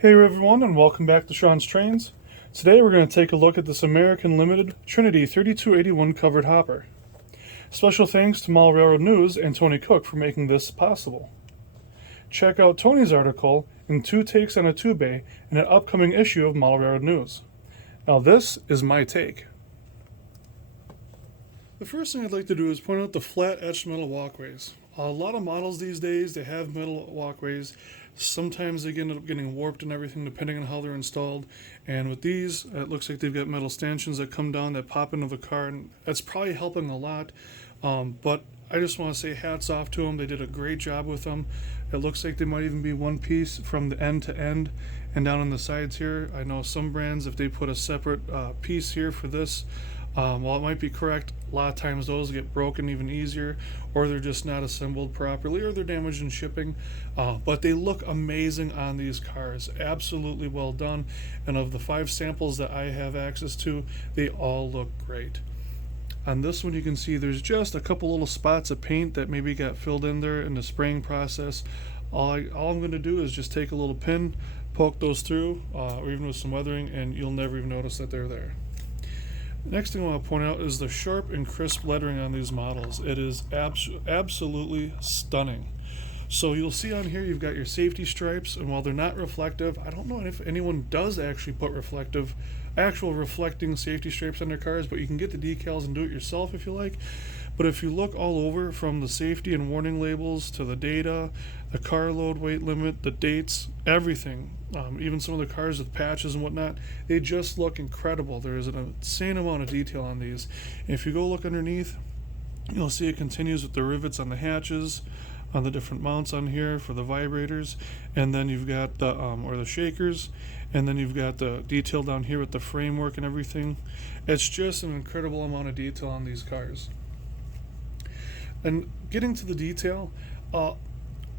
Hey everyone, and welcome back to Shawn's Trains. Today we're going to take a look at this American Limited Trinity 3281 covered hopper. Special thanks to Mall Railroad News and Tony Cook for making this possible. Check out Tony's article in Two Takes on a Two Bay in an upcoming issue of Mall Railroad News. Now this is my take. The first thing I'd like to do is point out the flat etched metal walkways. A lot of models these days, they have metal walkways. Sometimes they end up getting warped and everything depending on how they're installed. And with these, it looks like they've got metal stanchions that come down that pop into the car, and that's probably helping a lot. But I just want to say hats off to them. They did a great job with them. It looks like they might even be one piece from the end to end and down on the sides here. I know some brands, if they put a separate piece here for this, while it might be correct, a lot of times those get broken even easier, or they're just not assembled properly, or they're damaged in shipping. But they look amazing on these cars. Absolutely well done. And of the 5 samples that I have access to, they all look great. On this one, you can see there's just a couple little spots of paint that maybe got filled in there in the spraying process. All I'm going to do is just take a little pin, poke those through, or even with some weathering, and you'll never even notice that they're there. Next thing I want to point out is the sharp and crisp lettering on these models. It is absolutely stunning. So you'll see on here you've got your safety stripes, and while they're not reflective, I don't know if anyone does actually put actual reflecting safety stripes on their cars, but you can get the decals and do it yourself if you like. But if you look all over, from the safety and warning labels to the data, the car load weight limit, the dates, everything, even some of the cars with patches and whatnot, they just look incredible. There is an insane amount of detail on these. And if you go look underneath, you'll see it continues with the rivets on the hatches, on the different mounts on here for the vibrators, and then you've got the or the shakers, and then you've got the detail down here with the framework and everything. It's just an incredible amount of detail on these cars. And getting to the detail,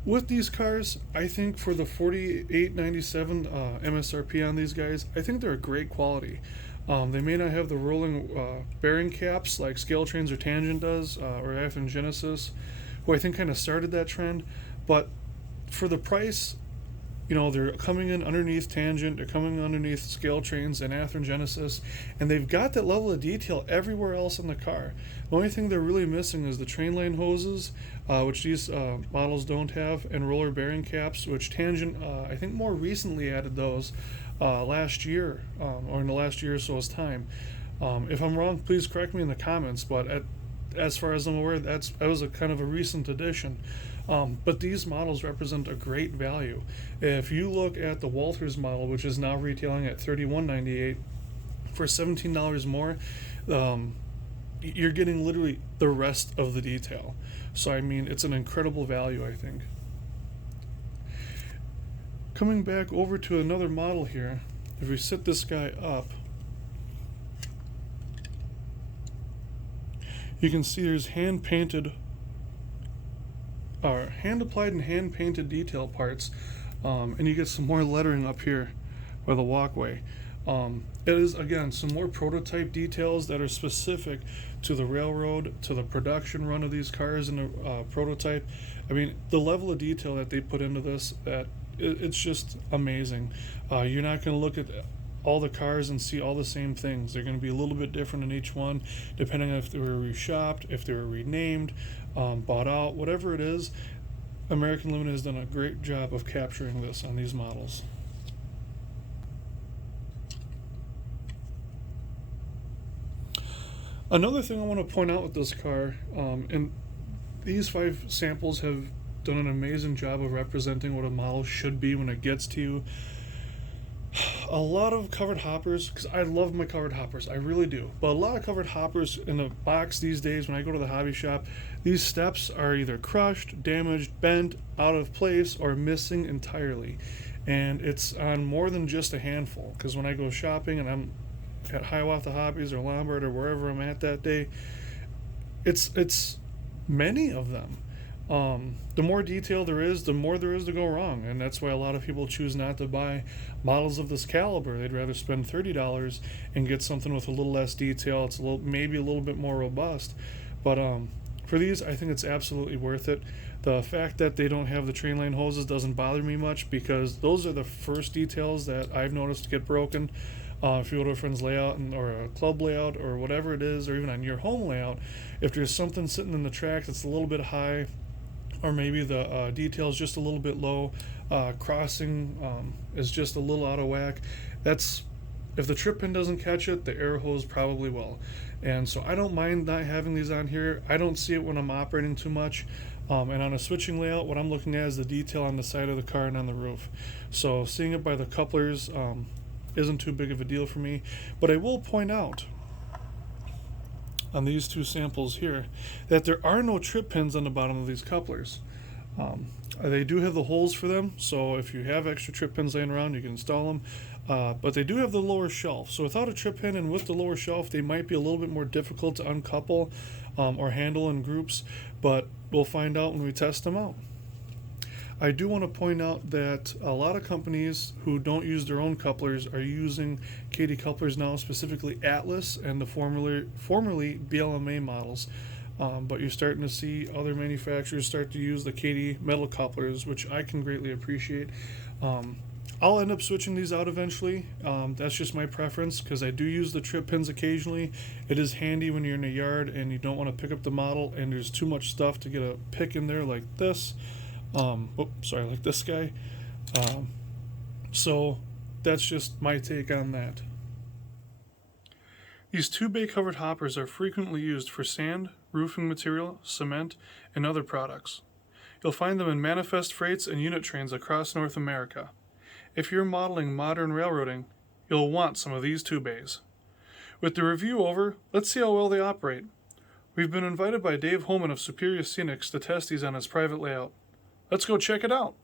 with these cars, I think for the $48.97 MSRP on these guys, I think they're a great quality. They may not have the rolling bearing caps like Scale Trains or Tangent does, or Athearn Genesis, who I think kind of started that trend, but for the price, they're coming in underneath Tangent, they're coming underneath Scale Trains and Athearn Genesis, and they've got that level of detail everywhere else in the car. The only thing they're really missing is the train line hoses, which these models don't have, and roller bearing caps, which Tangent, I think more recently added those last year, or in the last year or so's time. If I'm wrong, please correct me in the comments, but as far as I'm aware, that was a kind of a recent addition. But these models represent a great value. If you look at the Walters model, which is now retailing at $31.98 for $17 more, you're getting literally the rest of the detail. So I mean, it's an incredible value, I think. Coming back over to another model here, if we set this guy up, you can see there's hand applied and hand painted detail parts, and you get some more lettering up here by the walkway. It is, again, some more prototype details that are specific to the railroad, to the production run of these cars in the prototype. I mean, the level of detail that they put into this, it's just amazing. You're not going to look at all the cars and see all the same things. They're going to be a little bit different in each one, depending on if they were reshopped, if they were renamed, bought out, whatever it is. American Limited has done a great job of capturing this on these models. Another thing I want to point out with this car, and these 5 samples have done an amazing job of representing what a model should be when it gets to you. A lot of covered hoppers, because I love my covered hoppers, I really do, but a lot of covered hoppers in the box these days when I go to the hobby shop, these steps are either crushed, damaged, bent, out of place, or missing entirely. And it's on more than just a handful, because when I go shopping and I'm at Hiawatha Hobbies or Lombard or wherever I'm at that day, it's many of them. The more detail there is, the more there is to go wrong, and that's why a lot of people choose not to buy models of this caliber. They'd rather spend $30 and get something with a little less detail. It's maybe a little bit more robust, but For these, I think it's absolutely worth it. The fact that they don't have the train line hoses doesn't bother me much, because those are the first details that I've noticed get broken. If you go to a friend's layout or a club layout or whatever it is, or even on your home layout, if there's something sitting in the track that's a little bit high, or maybe the detail is just a little bit low, crossing is just a little out of whack, that's, if the trip pin doesn't catch it, the air hose probably will. And so I don't mind not having these on here. I don't see it when I'm operating too much. And on a switching layout, what I'm looking at is the detail on the side of the car and on the roof. So seeing it by the couplers isn't too big of a deal for me. But I will point out on these two samples here that there are no trip pins on the bottom of these couplers. They do have the holes for them, so if you have extra trip pins laying around, you can install them. But they do have the lower shelf, so without a trip pin and with the lower shelf, they might be a little bit more difficult to uncouple or handle in groups, but we'll find out when we test them out. I do want to point out that a lot of companies who don't use their own couplers are using KD couplers now, specifically Atlas and the formerly BLMA models. But you're starting to see other manufacturers start to use the KD metal couplers, which I can greatly appreciate. I'll end up switching these out eventually. That's just my preference, because I do use the trip pins occasionally. It is handy when you're in a yard and you don't want to pick up the model and there's too much stuff to get a pick in there like this. Like this guy. So that's just my take on that. These 2-bay covered hoppers are frequently used for sand, roofing material, cement, and other products. You'll find them in manifest freights and unit trains across North America. If you're modeling modern railroading, you'll want some of these 2-bays. With the review over, let's see how well they operate. We've been invited by Dave Holman of Superior Scenics to test these on his private layout. Let's go check it out.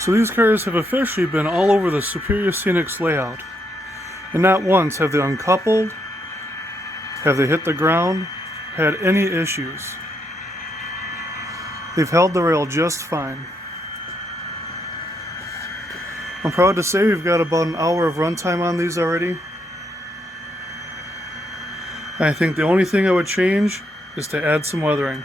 So these cars have officially been all over the Superior Scenics layout. And not once have they uncoupled, have they hit the ground, had any issues. They've held the rail just fine. I'm proud to say we've got about an hour of runtime on these already. I think the only thing I would change is to add some weathering.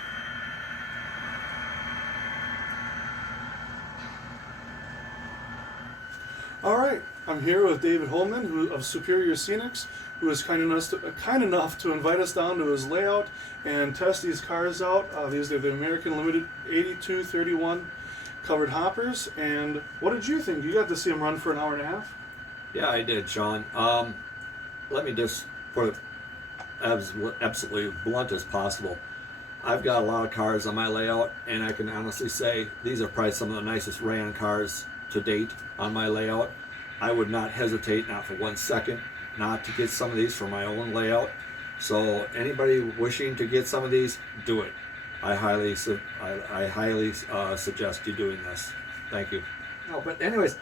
Alright, I'm here with David Holman of Superior Scenics, who is kind enough to invite us down to his layout and test these cars out. These are the American Limited 8231 covered hoppers. And what did you think? You got to see them run for an hour and a half? Yeah, I did, Shawn. Let me just put it as absolutely blunt as possible. I've got a lot of cars on my layout, and I can honestly say these are probably some of the nicest ran cars to date on my layout. I would not hesitate, not for 1 second, not to get some of these for my own layout. So anybody wishing to get some of these, do it. I highly suggest you doing this. Thank you. No, but anyways.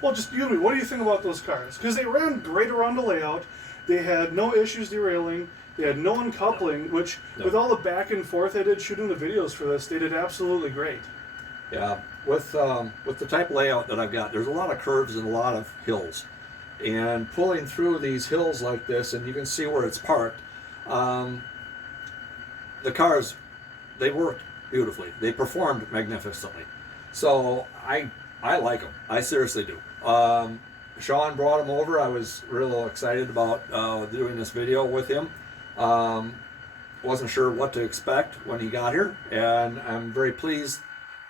Well, just you and me, what do you think about those cars? Because they ran great around the layout. They had no issues derailing. They had no uncoupling, which with all the back and forth I did shooting the videos for this, they did absolutely great. Yeah, with the type of layout that I've got, there's a lot of curves and a lot of hills. And pulling through these hills like this, and you can see where it's parked, the cars, they worked beautifully. They performed magnificently. So I like them. I seriously do. Shawn brought them over. I was real excited about doing this video with him. Wasn't sure what to expect when he got here, and I'm very pleased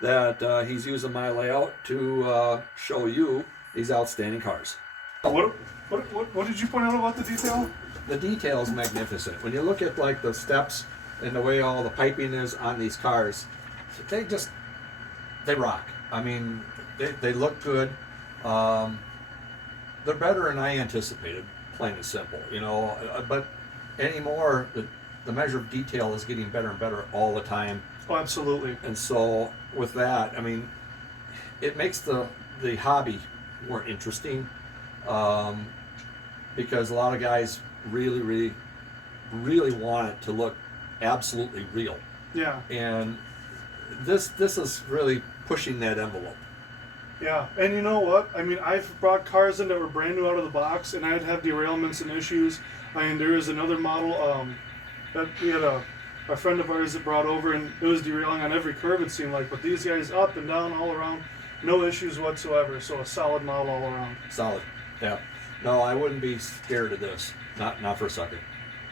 that he's using my layout to show you these outstanding cars. What did you point out about the detail? The detail is magnificent. When you look at like the steps and the way all the piping is on these cars, they rock. I mean, they look good. They're better than I anticipated, plain and simple, you know. But anymore, the measure of detail is getting better and better all the time. Oh, absolutely. And so with that, I mean, it makes the hobby more interesting, because a lot of guys really want it to look absolutely real. Yeah. And this is really pushing that envelope. Yeah, and you know what? I mean, I've brought cars in that were brand new out of the box, and I'd have derailments and issues. I mean, there is another model that we had a friend of ours that brought over, and it was derailing on every curve, it seemed like. But these guys up and down all around, no issues whatsoever. So a solid model all around. Solid. Yeah. No, I wouldn't be scared of this. Not for a second.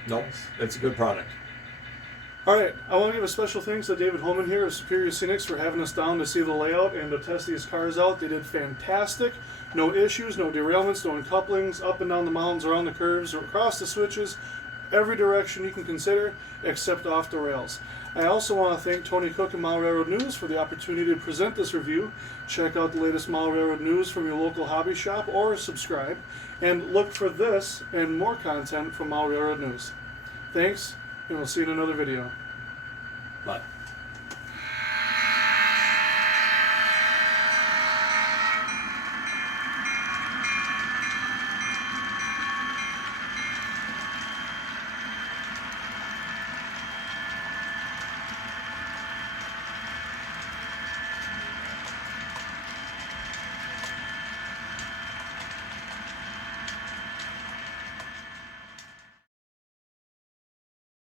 Nope. It's a good product. All right, I want to give a special thanks to David Holman here of Superior Scenics for having us down to see the layout and to test these cars out. They did fantastic. No issues, no derailments, no uncouplings, up and down the mountains, around the curves, or across the switches, every direction you can consider except off the rails. I also want to thank Tony Cook and Mile Railroad News for the opportunity to present this review. Check out the latest Mile Railroad News from your local hobby shop or subscribe, and look for this and more content from Mile Railroad News. Thanks, and we'll see you in another video. Bye.